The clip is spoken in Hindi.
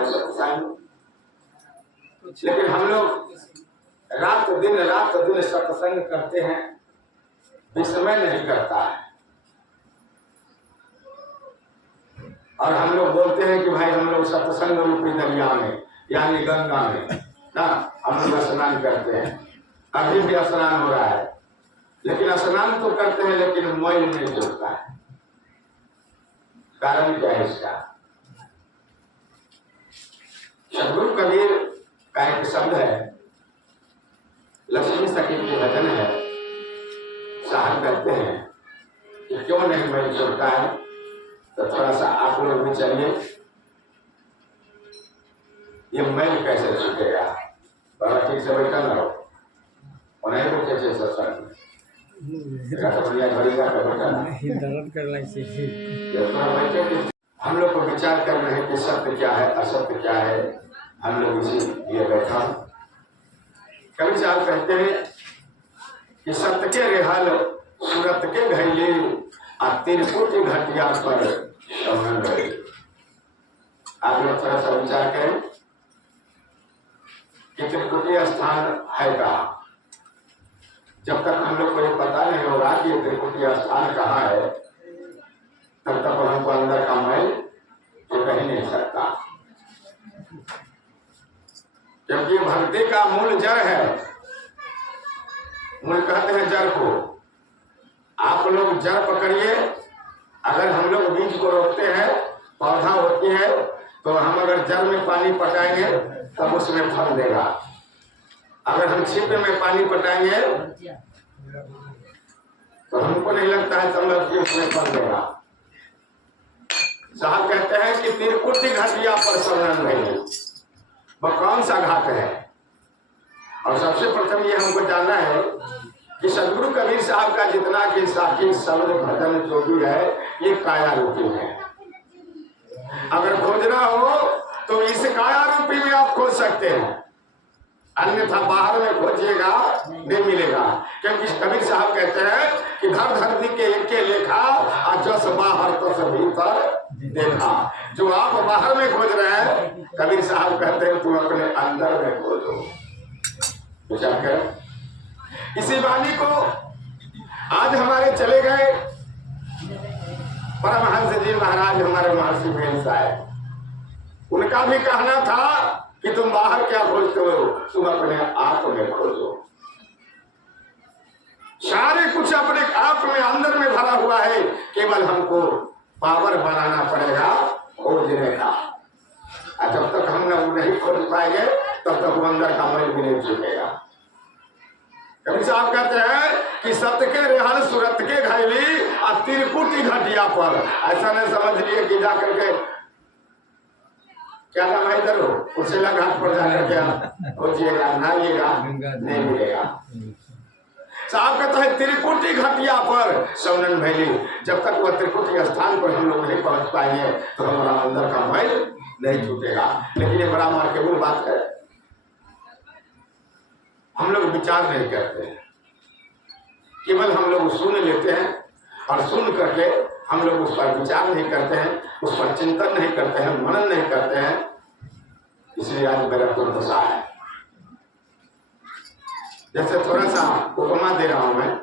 है सत्संग। लेकिन हम लोग रात दिन सत्संग करते हैं, विस्मय नहीं करता है। और हम लोग बोलते हैं कि भाई हम लोग सत्संग रूपी दरिया में यानी गंगा में ना हम लोग स्नान करते हैं। अभी भी स्नान हो रहा है, लेकिन स्नान तो करते हैं लेकिन मैल नहीं जुड़ता है। कारण क्या है इसका? सदगुरु कबीर का एक शब्द है, लक्ष्मी सखी के भजन है, साहब कहते हैं कि क्यों नहीं मैल जुड़ता है। तो थोड़ा सा आप लोग भी चलिए, ये मैल कैसे छूटेगा? बड़ा ठीक से बैठा ना हो, उन्हें भी कैसे सत्संग हम लोग को विचार कर रहे हैं कि सत्य क्या है, असत्य क्या है। हम लोग इसी लिए बैठा। कवि साहब कहते हैं कि सत्य के रेहाल सूरत के घैले तिरकुट घटिया पर शमन रहे। आप लोग थोड़ा सा विचार करें कि त्रिकुटीय स्थान है कहाँ। जब तक हम लोग को ये पता नहीं होगा कि त्रिकुटीय स्थान कहाँ है, तब तक हमको अंदर का मैल तो कहीं नहीं सकता। क्योंकि भक्ति का मूल जड़ है। मूल कहते हैं जड़ को। आप लोग जड़ पकड़िए। अगर हम लोग बीज को रोकते हैं, पौधा होती है, तो हम अगर जड़ में पानी पटाएंगे तब उसमें फल देगा। अगर हम छिपे में पानी पटाएंगे तो हमको नहीं लगता है संभव कि उसमें फल देगा। साहब कहते हैं कि तिरकुटी घटिया पर शरण नहीं। वह कौन सा घाट है? और सबसे प्रथम ये हमको जानना है कि सदगुरु कबीर साहब का जितना कि साखी शब्द भजन जो भी है, ये काया रूपी है। अगर खोजना हो तो इस काया रूपी में आप खोज सकते हैं, अन्यथा बाहर में खोजिएगा नहीं मिलेगा। क्योंकि कबीर साहब कहते हैं कि धर धरती के एक लेखा और जस बाहर तस भीतर देखा। जो आप बाहर में खोज रहे हैं, कबीर साहब कहते हैं तुम अपने अंदर में खोजो। विचार कर। इसी वाणी को आज हमारे चले गए परमहंस जी महाराज, हमारे महर्षि बेन साहब, उनका भी कहना था कि तुम बाहर क्या खोजते हो, तुम अपने आप में खोजो। सारे कुछ अपने आप में अंदर में भरा हुआ है, केवल हमको पावर बनाना पड़ेगा खोजने का। और जब तक हम लोग नहीं खोज पाएंगे तब तक वो अंदर का मैल भी नहीं छूटेगा। कबीर साहब कहते हैं कि सत्य के रेहाल सूरत के घायली और तिरकुटी घटिया पर। ऐसा नहीं समझ लिए कि जाकर के क्या नाम है इधर हो कुर्सेला घाट पर जाकर क्या खोजिएगा, नहाइएगा, नहीं मिलेगा। साहब कहता है त्रिकुटी घटिया पर शमन भैली। जब तक वह त्रिकुटी स्थान पर हम लोग नहीं पहुंच पाएंगे तो हमारा अंदर का मैल नहीं छूटेगा। लेकिन ये बड़ा महत्वपूर्ण बात है, हम लोग विचार नहीं करते हैं, केवल हम लोग सुन लेते हैं और सुन करके हम लोग उस पर विचार नहीं करते हैं, उस पर चिंतन नहीं करते हैं, मनन नहीं करते हैं। इसलिए आज मेरा दुर्दशा है। जैसे थोड़ा सा उपमा दे रहा हूं मैं।